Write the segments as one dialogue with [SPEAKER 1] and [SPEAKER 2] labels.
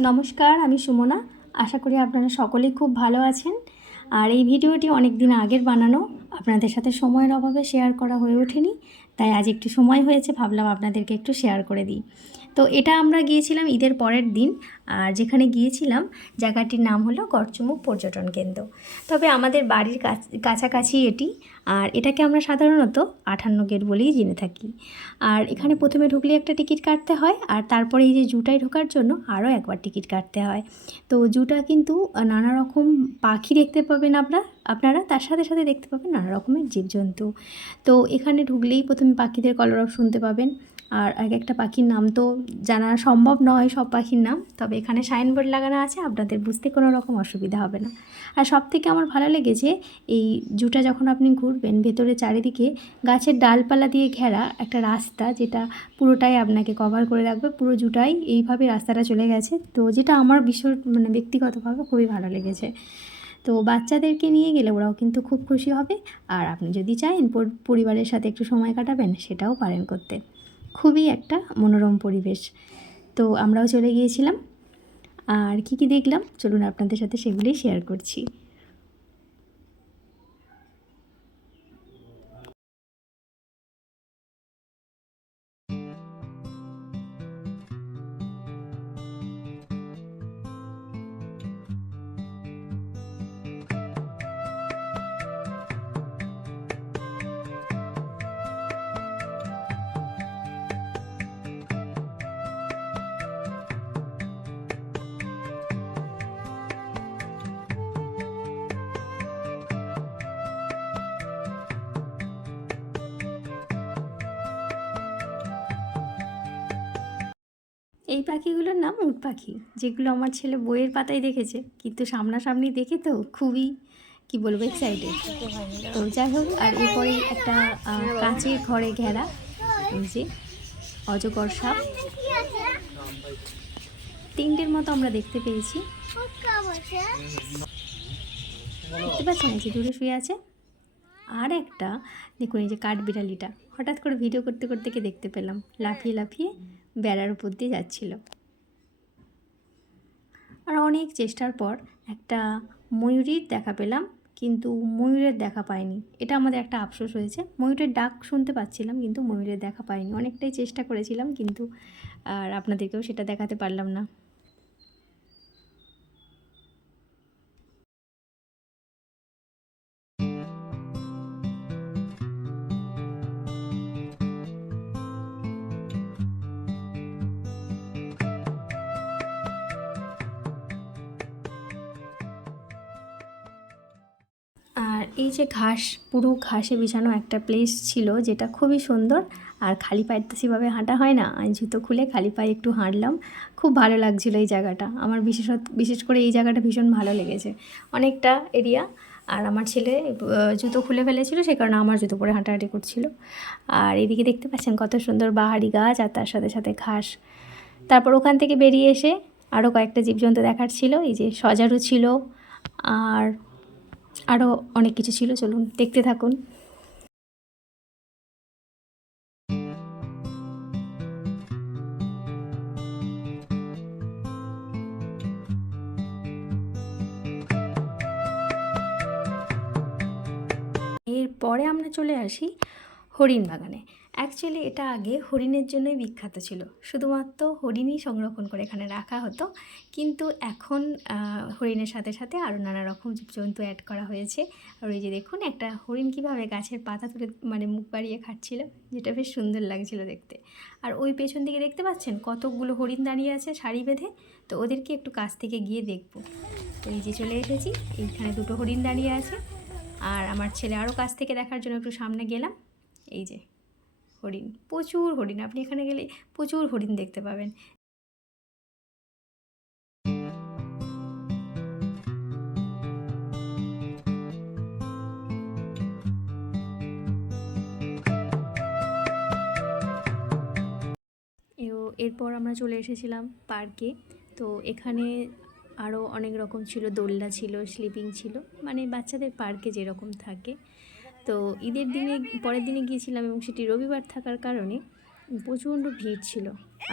[SPEAKER 1] নমস্কার, আমি সুমনা। আশা করি আপনারা সকলেই খুব ভালো আছেন। আর এই ভিডিওটি অনেক দিন আগের বানানো। আপনাদের সাথে সময়ের অভাবে শেয়ার করা হয়ে ওঠেনি। তাই আজ একটু সময় হয়েছে, ভাবলাম আপনাদেরকে একটু শেয়ার করে দিই। তো এটা আমরা গিয়েছিলাম ঈদের পরের দিন, আর যেখানে গিয়েছিলাম জায়গাটির নাম হলো গড়চুমুক পর্যটন কেন্দ্র। তবে আমাদের বাড়ির কাছ- কাছাকাছি এটি, আর এটাকে আমরা সাধারণত আঠান্ন গেট বলেই জেনে থাকি। আর এখানে প্রথমে ঢুকলে একটা টিকিট কাটতে হয়, আর তারপরে এই যে জুটায় ঢোকার জন্য আরও একবার টিকিট কাটতে হয়। তো জুটা কিন্তু নানা রকম পাখি দেখতে পাবেন আপনারা আপনারা, তার সাথে সাথে দেখতে পাবেন নানা রকমের জীবজন্তু। তো এখানে ঢুকলেই প্রথমে পাখিদের কলরব শুনতে পাবেন। আর এক একটা পাখির নাম তো জানা সম্ভব নয় সব পাখির নাম, তবে এখানে সাইনবোর্ড লাগানো আছে, আপনাদের বুঝতে কোনো রকম অসুবিধা হবে না। আর সব থেকে আমার ভালো লেগেছে, এই জুটা যখন আপনি ঘুরবেন, ভেতরে চারিদিকে গাছের ডালপালা দিয়ে ঘেরা একটা রাস্তা, যেটা পুরোটাই আপনাকে কভার করে রাখবে, পুরো জুটাই এইভাবে রাস্তাটা চলে গেছে। তো যেটা আমার ভীষণ মানে ব্যক্তিগতভাবে খুবই ভালো লেগেছে। তো বাচ্চাদেরকে নিয়ে গেলে ওরাও কিন্তু খুব খুশি হবে, আর আপনি যদি চাইেন পর- পরিবারের সাথে একটু সময় কাটাবেন, সেটাও পারেন করতে। খুবই একটা মনোরম পরিবেশ। তো আমরাও চলে গিয়েছিলাম। আর কি কি দেখলাম? চলুন আপনাদের সাথে সেগুলি শেয়ার করছি। এই পাখিগুলোর নাম উট পাখি, যেগুলো আমার ছেলে বইয়ের পাতায় দেখেছে। কিন্তু সামনাসামনি দেখে তো খুবই, কি বলব এক্সাইটেড তো যাই হোক, আর এরপরে একটা কাঁচের ঘরে ঘেরা, এই যে অজগর সাপ। তিনটের মতো আমরা দেখতে পেয়েছি। দেখতে পাচ্ছেন যে দূরে শুয়ে আছে। আর একটা, দেখুন, এই যে কাঠবিড়ালিটা। হঠাৎ করে ভিডিও করতে করতে দেখতে পেলাম। লাফিয়ে লাফিয়ে বেড়ার উপর দিয়ে যাচ্ছিল। আর অনেক চেষ্টার পর একটা ময়ূরীর দেখা পেলাম, কিন্তু ময়ূরের দেখা পাইনি। এটা আমাদের একটা আফসোস হয়েছে। ময়ূরের ডাক শুনতে পাচ্ছিলাম, কিন্তু ময়ূরের দেখা পাইনি। অনেকটাই চেষ্টা করেছিলাম, কিন্তু আর আপনাদেরকেও সেটা দেখাতে পারলাম না। এই যে ঘাস, পুরো ঘাসে বিছানো একটা প্লেস ছিল যেটা খুবই সুন্দর। আর খালি পায়ে তো সেভাবে হাঁটা হয় না। আমি জুতো খুলে খালি পায়ে একটু হাঁটলাম। খুব ভালো লাগছিল এই জায়গাটা। আমার বিশেষত, বিশেষ করে এই জায়গাটা ভীষণ ভালো লেগেছে। অনেকটা এরিয়া আর আমার ছেলে জুতো খুলে ফেলেছিল সেই কারণে আমার জুতো পরে হাঁটাহাঁটি করছিল। আর এদিকে দেখতে পাচ্ছেন কত সুন্দর বাহারি গাছ আর তার সাথে সাথে ঘাস। তারপর ওখান থেকে বেরিয়ে এসে আরও কয়েকটা জীবজন্তু দেখার ছিল। এই যে সজারু ছিল। আর আরও অনেক কিছু ছিল চলুন দেখতে থাকুন। এরপরে আমরা চলে আসি হরিণ বাগানে অ্যাকচুয়ালি এটা আগে হরিণের জন্যই বিখ্যাত ছিল। শুধুমাত্র হরিণই সংরক্ষণ করে এখানে রাখা হতো। কিন্তু এখন হরিণের সাথে সাথে আরও নানা রকম জীবজন্তু অ্যাড করা হয়েছে। আর ওই যে দেখুন, একটা হরিণ কীভাবে গাছের পাতা তুলে মানে মুখ বাড়িয়ে খাচ্ছিল, যেটা বেশ সুন্দর লাগছিল দেখতে। আর ওই পেছন দিকে দেখতে পাচ্ছেন কতগুলো হরিণ দাঁড়িয়ে আছে সারি বেঁধে। তো ওদেরকে একটু কাছ থেকে গিয়ে দেখব। এই যে চলে এসেছি, এইখানে দুটো হরিণ দাঁড়িয়ে আছে। আর আমার ছেলে আরও কাছ থেকে দেখার জন্য একটু সামনে গেলাম। এই যে, হরিণ। প্রচুর হরিণ, আপনি এখানে গেলে প্রচুর হরিণ দেখতে পাবেন। এরপর আমরা চলে এসেছিলাম পার্কে। তো এখানে আরও অনেক রকম ছিল, দোলনা ছিল স্লিপিং ছিল। মানে বাচ্চাদের পার্কে যেরকম থাকে। তো ঈদের দিনে, পরের দিনে গিয়েছিলাম এবং সেটি রবিবার থাকার কারণে প্রচণ্ড ভিড় ছিল।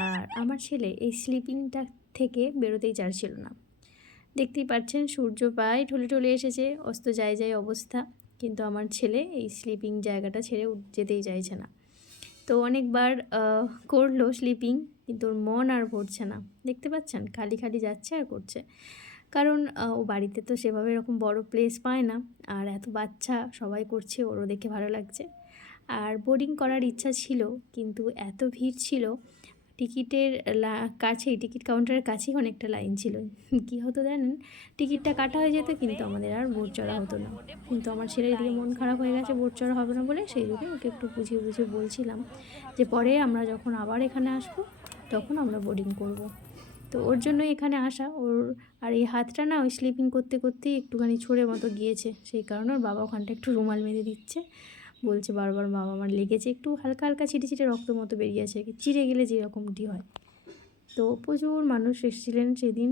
[SPEAKER 1] আর আমার ছেলে এই স্লিপিংটা থেকে বেরোতেই চাইছিল না। দেখতেই পাচ্ছেন, সূর্য প্রায় ঠলে ঠলে এসেছে, অস্ত যায় যায় অবস্থা। কিন্তু আমার ছেলে এই স্লিপিং জায়গাটা ছেড়ে যেতেই চাইছে না। তো অনেকবার করল স্লিপিং কিন্তু ওর মন আর ভরছে না। দেখতে পাচ্ছেন, খালি খালি যাচ্ছে আর করছে। কারণ ও বাড়িতে তো সেভাবে এরকম বড় প্লেস পায় না। আর এত বাচ্চা সবাই করছে, ওরও দেখে ভালো লাগছে। আর বোর্ডিং করার ইচ্ছা ছিল, কিন্তু এত ভিড় ছিল, টিকিটের কাছেই, টিকিট কাউন্টারের কাছেই অনেকটা লাইন ছিল। কি হতো জানেন? টিকিটটা কাটা হয়ে যেত, কিন্তু আমাদের আর বোট চড়া হতো না। কিন্তু আমার ছেলের দিকে মন খারাপ হয়ে গেছে বোট চড়া হবে না বলে, সেই জন্য ওকে একটু বুঝিয়ে বুঝিয়ে বলছিলাম যে, পরে আমরা যখন আবার এখানে আসব, তখন আমরা বোর্ডিং করব। তো ওর জন্যই এখানে আসা। ওর আর এই হাতটা না ওই স্লিপিং করতে করতেই একটুখানি ছড়ে মতো গিয়েছে। সেই কারণে ওর বাবা ওখানটা একটু রুমাল বেঁধে দিচ্ছে। বলছে বারবার বাবা আমার লেগেছে একটু হালকা হালকা ছিটে ছিটে রক্ত মতো বেরিয়ে আছে। চিড়ে গেলে যেরকমটি হয়। তো প্রচুর মানুষ এসেছিলেন সেদিন।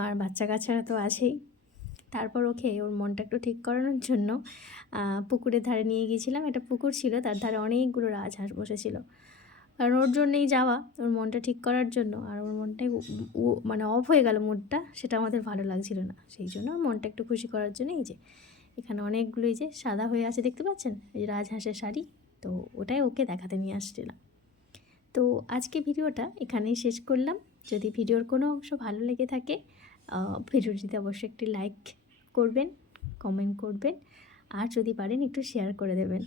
[SPEAKER 1] আর বাচ্চা কাচ্চারা তো আছেই। তারপর ওকে ওর মনটা একটু ঠিক করানোর জন্য পুকুরের ধারে নিয়ে গিয়েছিলাম। একটা পুকুর ছিল, তার ধারে অনেকগুলো রাজহাঁস বসেছিল। কারণ ওর জন্যই যাওয়া, ওর মনটা ঠিক করার জন্য। আর ওর মনটাই উ- মানে অফ হয়ে গেল মুডটা সেটা আমাদের ভালো লাগছিল না। সেই জন্য মনটা একটু খুশি করার জন্য এই যে, এখানে অনেকগুলো যে সাদা হয়ে আছে, দেখতে পাচ্ছেন? এই যে রাজহাঁসের শাড়ি, তো ওটাই ওকে দেখাতে নিয়ে আসছিলাম। তো আজকে ভিডিওটা এখানেই শেষ করলাম। যদি ভিডিওর কোনো অংশ ভালো লেগে থাকে ভিডিওটিতে অবশ্যই একটি লাইক করবেন কমেন্ট করবেন, আর যদি পারেন একটু শেয়ার করে দেবেন।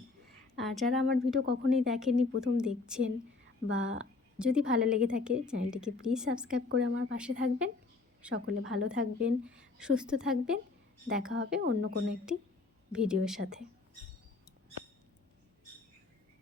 [SPEAKER 1] আর যারা আমার ভিডিও কখনোই দেখেননি, প্রথম দেখছেন বা যদি ভালো লেগে থাকে, চ্যানেলটিকে প্লিজ সাবস্ক্রাইব করে আমার পাশে থাকবেন। সকলে ভালো থাকবেন, সুস্থ থাকবেন। দেখা হবে অন্য কোনো একটি ভিডিওর সাথে।